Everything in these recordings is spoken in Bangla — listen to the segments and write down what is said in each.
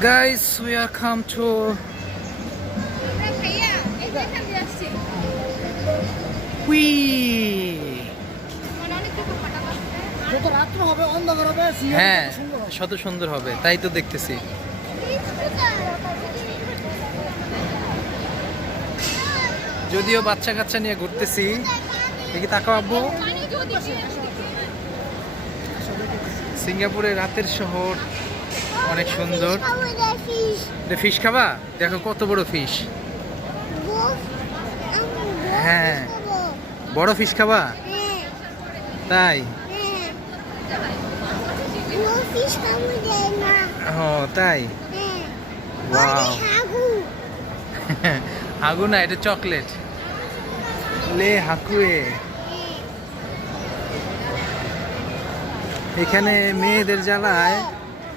Guys, we are come to Whee! যত রাত্র হবে অন্ধকার হবে হ্যাঁ, সুন্দর হবে। শত সুন্দর হবে, তাই তো দেখতেছি। যদিও বাচ্চা কাচ্চা নিয়ে ঘুরতেছি, দেখি তাকাও আব্বু। সিঙ্গাপুরের রাতের শহর অনেক সুন্দর। এটা ফিশ খাবা? দেখো কত বড় ফিশ। হ্যাঁ, বড় ফিশ খাবা? তাই? ও তাই? ওয়াও। হাগু না, এটা চকলেট। লে হাকুয়ে। এখানে মেয়েদের জ্বালায়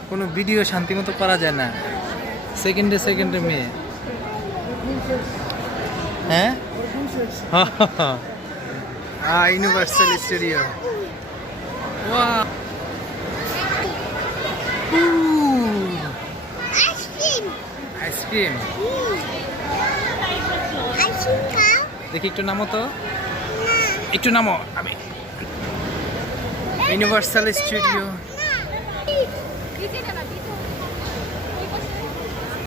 কোনো ভিডিও শান্তিমতো করা যায় না, সেকেন্ডে সেকেন্ডে মেয়ে। হ্যাঁ, ইউনিভার্সাল স্টুডিও। আইসক্রিম দেখি, একটু নামো তো, একটু নামো। আমি ইউনিভার্সাল স্টুডিও।